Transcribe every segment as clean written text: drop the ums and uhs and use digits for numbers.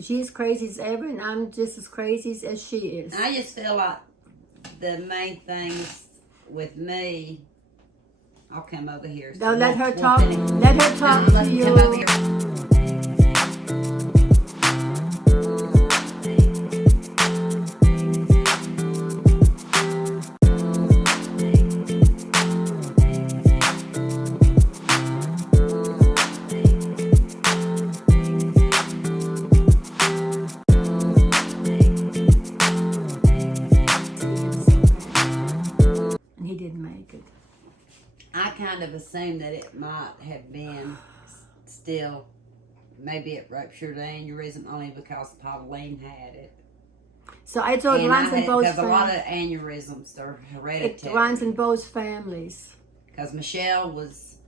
she's crazy as ever, and I'm just as crazy as she is. I just feel like the main things with me. I'll come over here. So let her talk. Let her talk to you. Come over here. I kind of assumed that it might have been still, maybe it ruptured an aneurysm only because Pauline had it. So it runs in both families. Because a lot of aneurysms are hereditary. It runs in both families. Because Michelle was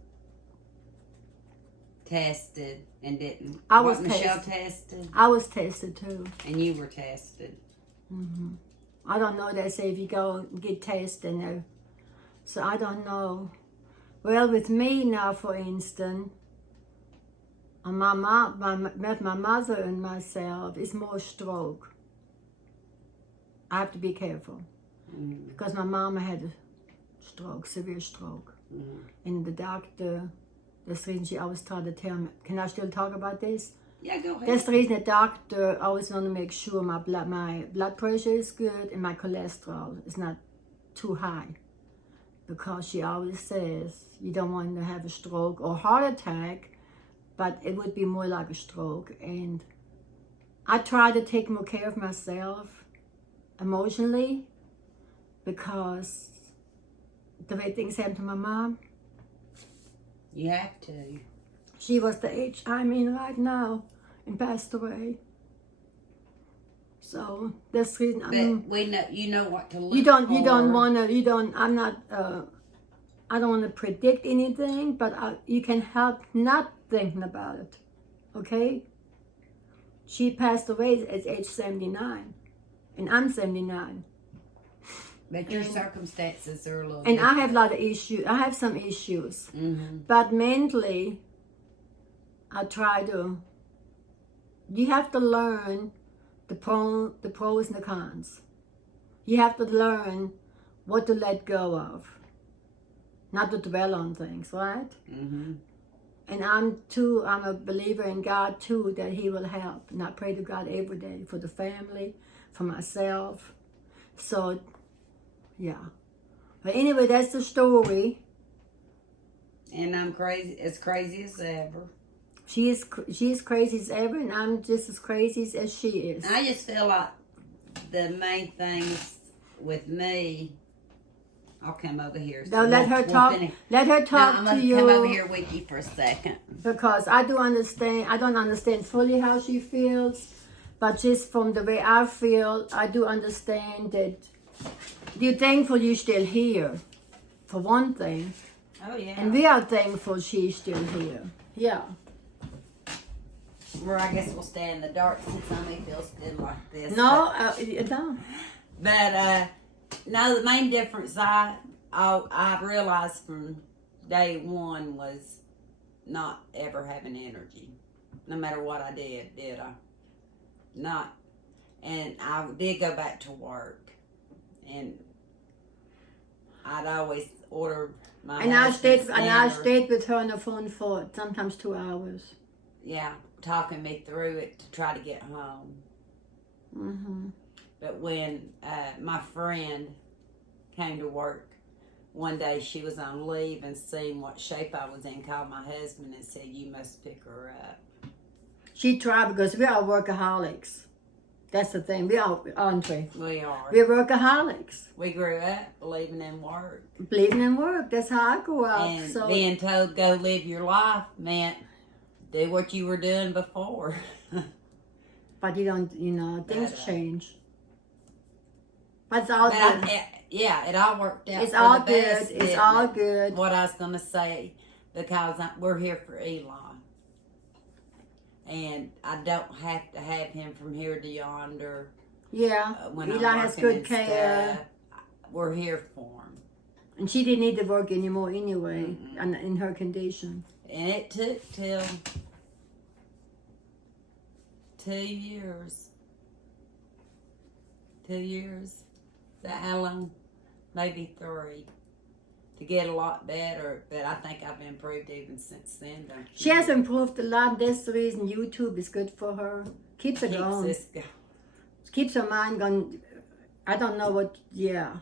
tested and didn't. Michelle tested? I was tested too. And you were tested. Mm-hmm. I don't know. They say if you go get tested, so I don't know. Well, with me now, for instance, my mother and myself, is more stroke. I have to be careful because my mama had a stroke, severe stroke, and the doctor. That's the reason she always tried to tell me. Can I still talk about this? Yeah, go ahead. That's the reason the doctor always want to make sure my blood pressure is good and my cholesterol is not too high. Because she always says you don't want to have a stroke or heart attack, but it would be more like a stroke. And I try to take more care of myself emotionally because the way things happen to my mom. You have to. She was the age I'm in right now and passed away. So that's the reason we know, you know what to look I don't want to predict anything, but you can help not thinking about it. Okay? She passed away at age 79, and I'm 79. But your circumstances are a little and different. I have a lot of issues. I have some issues. But mentally, I try to, you have to learn the pros and the cons. You have to learn what to let go of. Not to dwell on things, right? And I'm a believer in God too, that He will help. And I pray to God every day for the family, for myself. So, yeah. But anyway, that's the story. And I'm crazy as ever. She is crazy as ever, and I'm just as crazy as she is. I just feel like the main things with me. I'll come over here. So let her talk. Let her talk to you. I'm gonna come over here with you for a second. Because I do understand. I don't understand fully how she feels, but just from the way I feel, I do understand that you're thankful you're still here, for one thing. Oh yeah. And we are thankful she's still here. Yeah. Where I guess we'll stay in the dark since I may feel still like this. No, no. But no, the main difference I realized from day one was not ever having energy. No matter what I did I? Not. And I did go back to work. And I'd always order my I stayed with her on the phone for sometimes 2 hours. Yeah, talking me through it to try to get home. But when my friend came to work one day, she was on leave and seen what shape I was in, called my husband and said, "You must pick her up." She tried because we are workaholics. That's the thing. We are, aren't we? We are. We're workaholics. We grew up believing in work. Believing in work. That's how I grew up. And being told go live your life meant do what you were doing before. But you don't, things change. But it's all good. It all worked out. It's all good. It's all good. What I was going to say, because we're here for Eli. And I don't have to have him from here to yonder. Yeah, when Eli has good care. We're here for him. And she didn't need to work anymore anyway, in her condition. And it took till 2 years. 2 years. Is that how long? Maybe 3. To get a lot better, but I think I've improved even since then. Don't you? She has improved a lot. That's the reason YouTube is good for her. Keeps her Keeps going. this going. Keeps her mind going. I don't know what, yeah.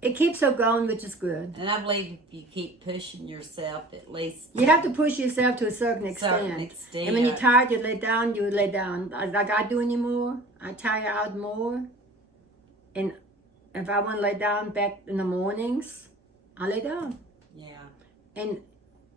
It keeps her going, which is good. And I believe if you keep pushing yourself, at least You have to push yourself to a certain extent. And when you're tired, you lay down, Like I do anymore. I tire out more. And if I want to lay down back in the mornings, I lay down. Yeah. And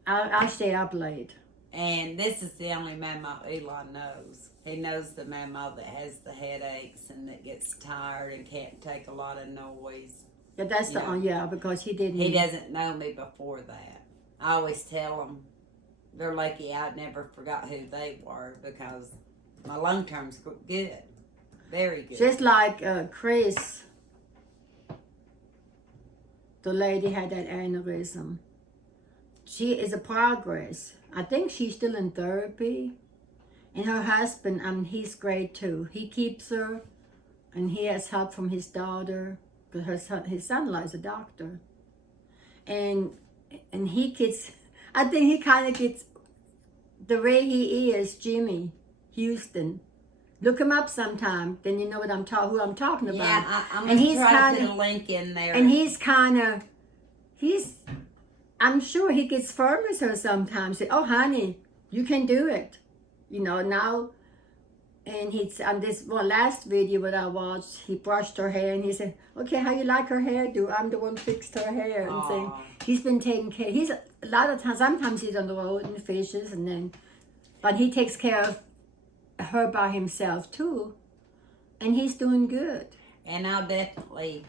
I'll stay up late. And this is the only mama Eli knows. He knows the mama that has the headaches and that gets tired and can't take a lot of noise. Yeah, that's the only, because he didn't. He doesn't know me before that. I always tell them they're lucky I never forgot who they were because my long term's good. Very good. Just like Chris, the lady had that aneurysm. She is a progress. I think she's still in therapy. And her husband, he's great too. He keeps her, and he has help from his daughter, because his son-in-law is a doctor. And he gets, I think he kind of gets, the way he is, Jimmy Houston. Look him up sometime, then you know what who I'm talking about. Yeah, I'm going to try to put a link in there. And I'm sure he gets firm with her sometimes. Say, oh, honey, you can do it. Now, and he's on this last video that I watched, he brushed her hair and he said, okay, how you like her hairdo? I'm the one who fixed her hair. And saying, he's been taking care. He's a lot of times, sometimes he's on the road and fishes, but he takes care of her by himself too. And he's doing good. And I'll definitely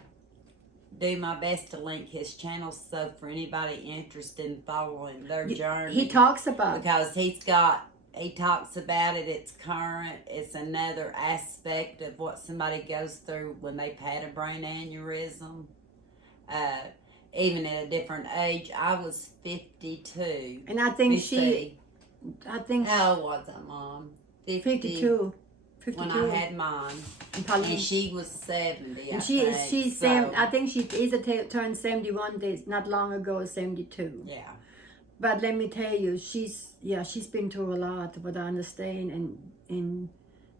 do my best to link his channel so for anybody interested in following their journey. He talks about because he talks about it. It's current. It's another aspect of what somebody goes through when they've had a brain aneurysm. Even at a different age. I was 52. And I think how old was I, Mom? 52. When I had mine, and she was 70. And I think she turned 71 days not long ago, 72. Yeah. But let me tell you, she's been through a lot, what I understand, and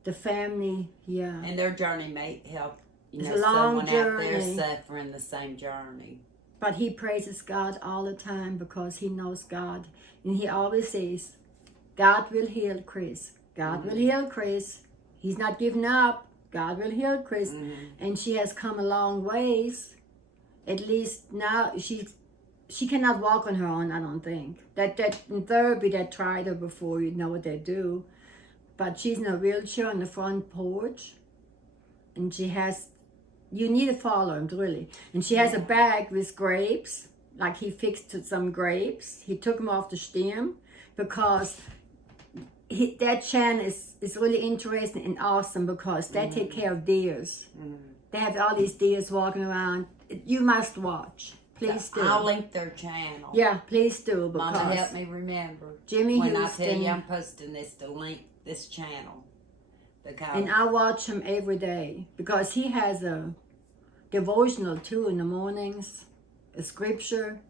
the family, And their journey may help, it's a long someone journey. out there suffering the same journey. But he praises God all the time because he knows God, and he always says, God will heal Chris. God will heal Chris. He's not giving up. God will heal Chris. And she has come a long ways. At least now she cannot walk on her own, I don't think. That in therapy that tried her before, you know what they do. But she's in a wheelchair on the front porch. And you need to follow him, really. And she has a bag with grapes, like he fixed some grapes. He took them off the stem because that channel is really interesting and awesome because they take care of deers. They have all these deers walking around. You must watch. Please do. I'll link their channel. Yeah, please do. Because Mama, help me remember. Jimmy when Houston, I tell you I'm posting this to link this channel. And I watch him every day because he has a devotional too in the mornings, a scripture.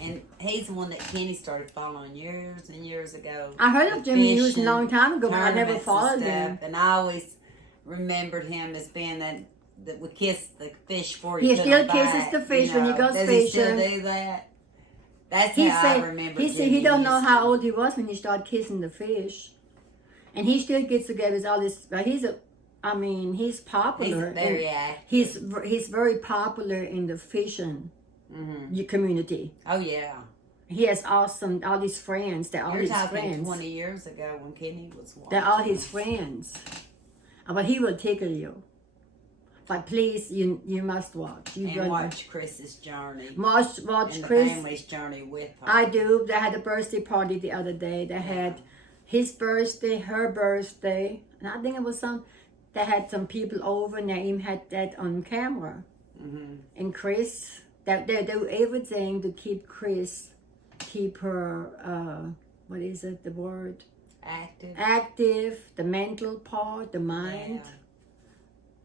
And he's the one that Kenny started following years and years ago. I heard of Jimmy Houston a long time ago, but I never followed him. And I always remembered him as being that would kiss the fish for you. He still kisses the fish when he goes fishing. Does he still do that? That's how I remember. He said he don't know how old he was when he started kissing the fish, and he still gets together with all this. But he's popular. He's very active. He's very popular in the fishing community. Oh yeah. He has all these friends. They're all his friends. You're talking 20 years ago when Kenny was watching. They're all his friends. But he will tickle you. But please, you must watch. Watch Chris's journey. Watch and Chris. The family's journey with her. I do. They had a birthday party the other day. They had his birthday, her birthday, and I think it was they had some people over and they even had that on camera. And Chris, they do everything to keep her, what is it, the word? active. the mental part, the mind. Yeah.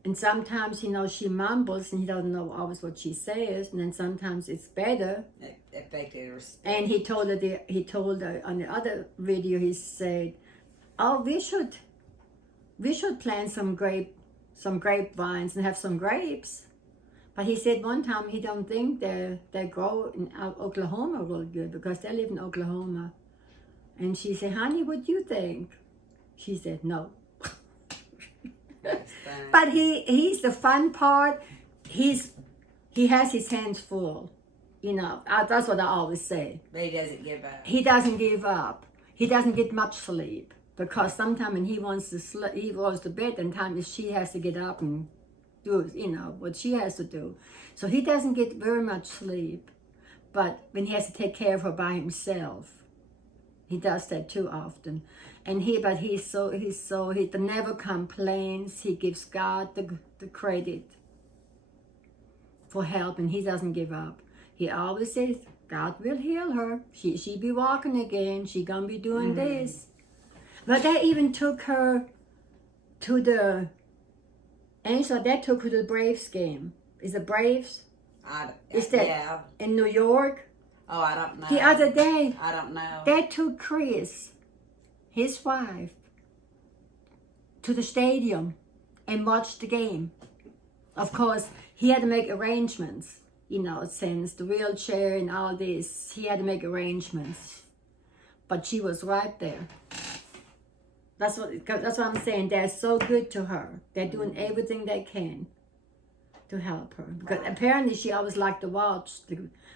And sometimes, she mumbles and he doesn't know always what she says. And then sometimes it's better. It affected her. And he told her on the other video, he said, "Oh, we should plant some grapevines and have some grapes." But he said one time he don't think they grow in Oklahoma real good because they live in Oklahoma. And she said, "Honey, what do you think?" She said, "No." But he's the fun part. He has his hands full. That's what I always say. But he doesn't give up. He doesn't give up. He doesn't get much sleep because sometimes when he wants to sleep, he goes to bed, and time she has to get up and do what she has to do. So he doesn't get very much sleep. But when he has to take care of her by himself, he does that too often. And he never complains. He gives God the credit for help, and he doesn't give up. He always says, God will heal her. She be walking again. She gonna be doing this. But they even took her to the Angela. They took her to the Braves game. Is it Braves? Is that yeah. in New York? Oh, I don't know. The other day, I don't know. they took Chris, his wife, to the stadium and watched the game. Of course, he had to make arrangements, since the wheelchair and all this, he had to make arrangements. But she was right there. That's what I'm saying. They're so good to her. They're doing everything they can to help her. Because apparently she always liked to watch,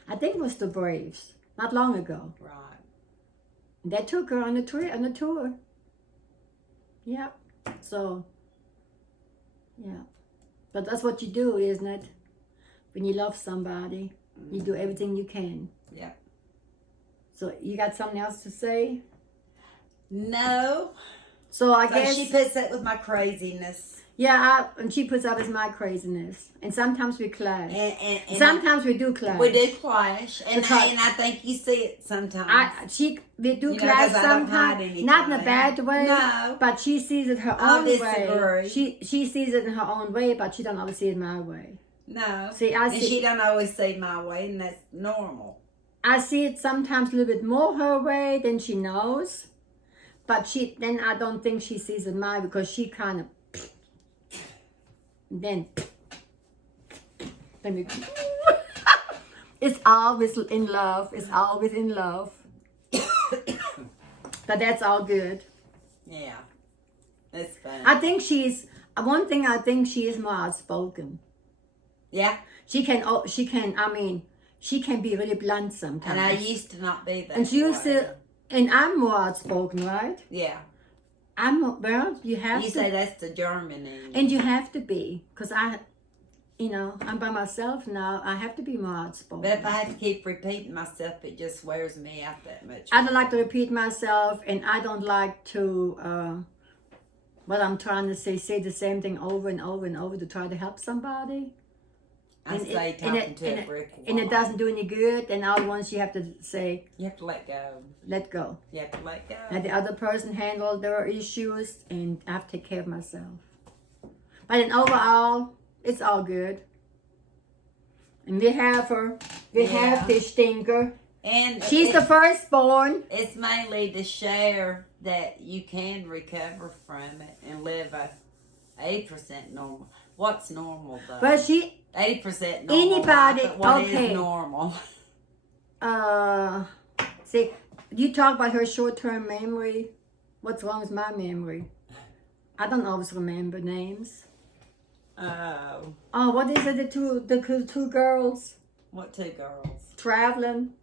I think it was the Braves, not long ago. Right. They took her on a tour. Yeah. So, yeah. But that's what you do, isn't it? When you love somebody, you do everything you can. Yeah. So you got something else to say? No. So I guess she puts up with my craziness. Yeah, and she puts up with my craziness, and sometimes we clash. And sometimes we do clash. We do clash, and Because I think you see it sometimes. We do clash sometimes, not in a bad way. No, but she sees it her I own disagree. way. She sees it in her own way, but she don't always see it my way. No, and she don't always see my way, and that's normal. I see it sometimes a little bit more her way than she knows, but then I don't think she sees it my way because she kind of. Then let me. It's always in love. It's always in love. But that's all good. Yeah, that's fun. I think one thing. I think she is more outspoken. Yeah, she can. I mean, she can be really blunt sometimes. And I used to not be that. And she used to. And I'm more outspoken, right? Yeah. You have to. You say that's the German in you. And you have to be, because I'm by myself now. I have to be more outspoken. But if I have to keep repeating myself, it just wears me out that much. I don't like to repeat myself, and I don't like to, what I'm trying to say the same thing over and over and over to try to help somebody. I say talking to a brick wall. And it doesn't do any good, and all once you have to say... You have to let go. Let go. You have to let go. Let the other person handle their issues, and I have to take care of myself. But then overall, it's all good. And we have her. We have this stinker. And she's the firstborn. It's mainly to share that you can recover from it and live a 8% normal. What's normal though? But 80% normal. Anybody, what okay. is normal? See, you talk about her short-term memory. What's wrong with my memory? I don't always remember names. Oh, what is it? The two girls. What two girls? Traveling.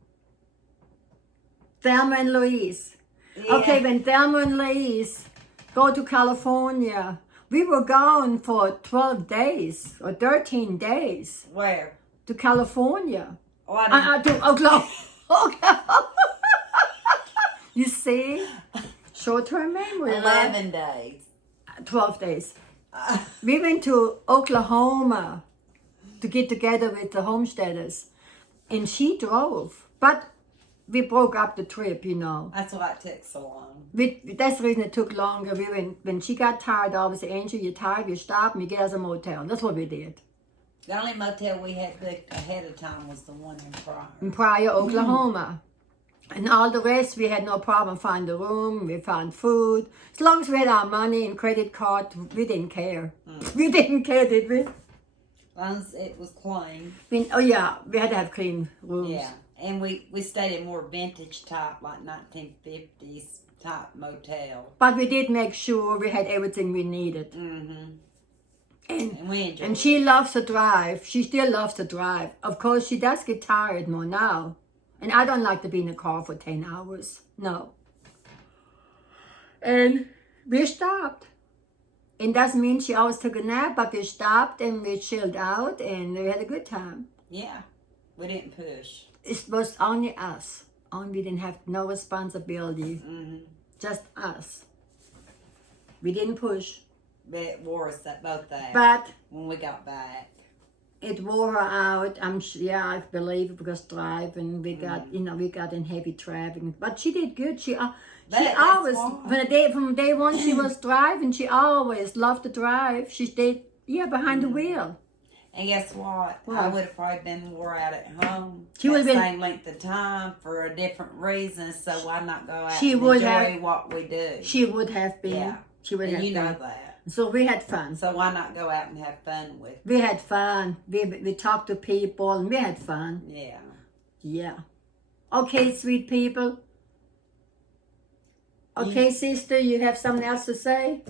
Thelma and Louise. Yeah. Okay, when Thelma and Louise go to California, we were gone for 12 days or 13 days. Where? To California. Oh, to Oklahoma. You see? Short-term memory. 11 days. 12 days. We went to Oklahoma to get together with the homesteaders. And she drove. But we broke up the trip, you know. That's why it took so long. That's the reason it took longer. When she got tired, I always said, Angel, you're tired, you stop and you get us a motel. That's what we did. The only motel we had booked ahead of time was the one in Pryor. In Pryor, Oklahoma. And all the rest, we had no problem finding a room, we found food. As long as we had our money and credit card, we didn't care. We didn't care, did we? As long as it was clean. Oh yeah, we had to have clean rooms. Yeah. And we stayed in more vintage type, like 1950s type motel. But we did make sure we had everything we needed. Mm-hmm. And we enjoyed and she loves to drive. She still loves to drive. Of course, she does get tired more now. And I don't like to be in a car for 10 hours. No. And we stopped. It doesn't mean she always took a nap, but we stopped and we chilled out and we had a good time. Yeah. We didn't push. It was only us. We didn't have no responsibility. Mm-hmm. Just us. We didn't push. But it wore us both out. But when we got back. It wore her out. I believe, because driving, we got, we got in heavy traffic. But she did good. She always, from day one, she was driving. She always loved to drive. She stayed, behind the wheel. And guess what? I would have probably been wore out at home. She would have been same length of time for a different reason. So why not go out and enjoy what we do? She would have been. Yeah. She would have you been. know that. So we had fun. So why not go out and have fun with? We had fun. We talked to people and we had fun. Yeah. Yeah. Okay, sweet people. Okay, sister, you have something else to say?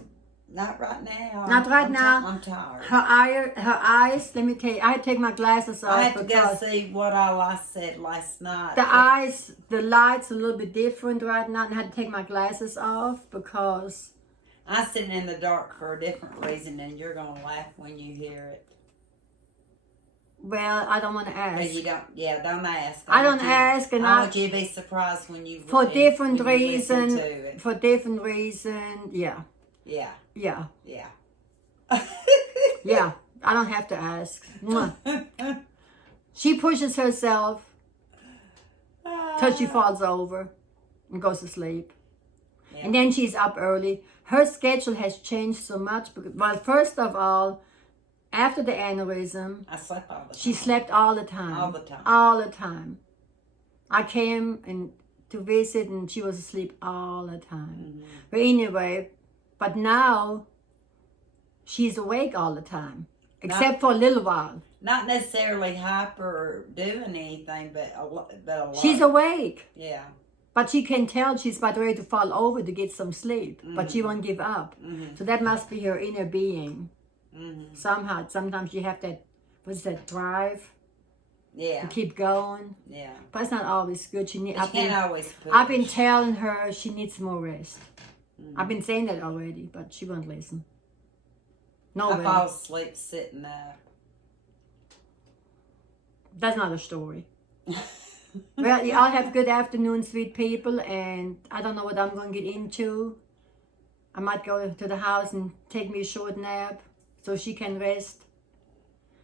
Not right now. Not right now. I'm tired. Her eyes, let me tell you, I had to take my glasses off. I have to go see what all I said last night. The eyes, the light's a little bit different right now, and I had to take my glasses off because I'm sitting in the dark for a different reason, and you're going to laugh when you hear it. Well, I don't want to ask. You don't, don't ask. I don't ask, and I want you to be surprised when you for different reason. For different reason, yeah. Yeah. Yeah. Yeah. Yeah. I don't have to ask. She pushes herself till she falls over and goes to sleep. Yeah. And then she's up early. Her schedule has changed so much. Well, first of all, after the aneurysm, I slept all the time. She slept all the time. All the time. All the time. I came to visit and she was asleep all the time. Mm-hmm. But anyway, but now she's awake all the time, except for a little while. Not necessarily hyper or doing anything, but a lot. She's awake. Yeah. But she can tell she's about ready to fall over to get some sleep, but she won't give up. Mm-hmm. So that must be her inner being. Mm-hmm. Somehow, sometimes you have that, what's that, drive? Yeah. To keep going. Yeah. But it's not always good. Can't always push. I've been telling her she needs more rest. Mm-hmm. I've been saying that already, but she won't listen. No way. I fall asleep sitting up. That's not a story. Well, y'all have a good afternoon, sweet people, and I don't know what I'm going to get into. I might go to the house and take me a short nap so she can rest.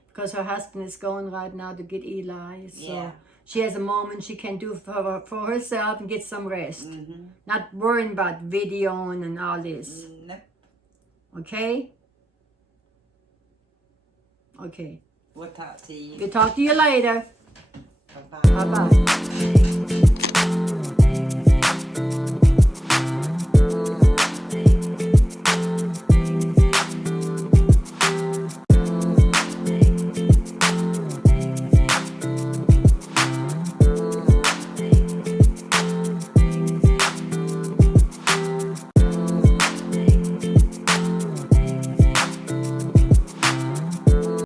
Because her husband is going right now to get Eli. So she has a moment she can do for herself and get some rest. Mm-hmm. Not worrying about videoing and all this. Nope. Okay? Okay. We'll talk to you. We'll talk to you later. Bye-bye. Bye-bye.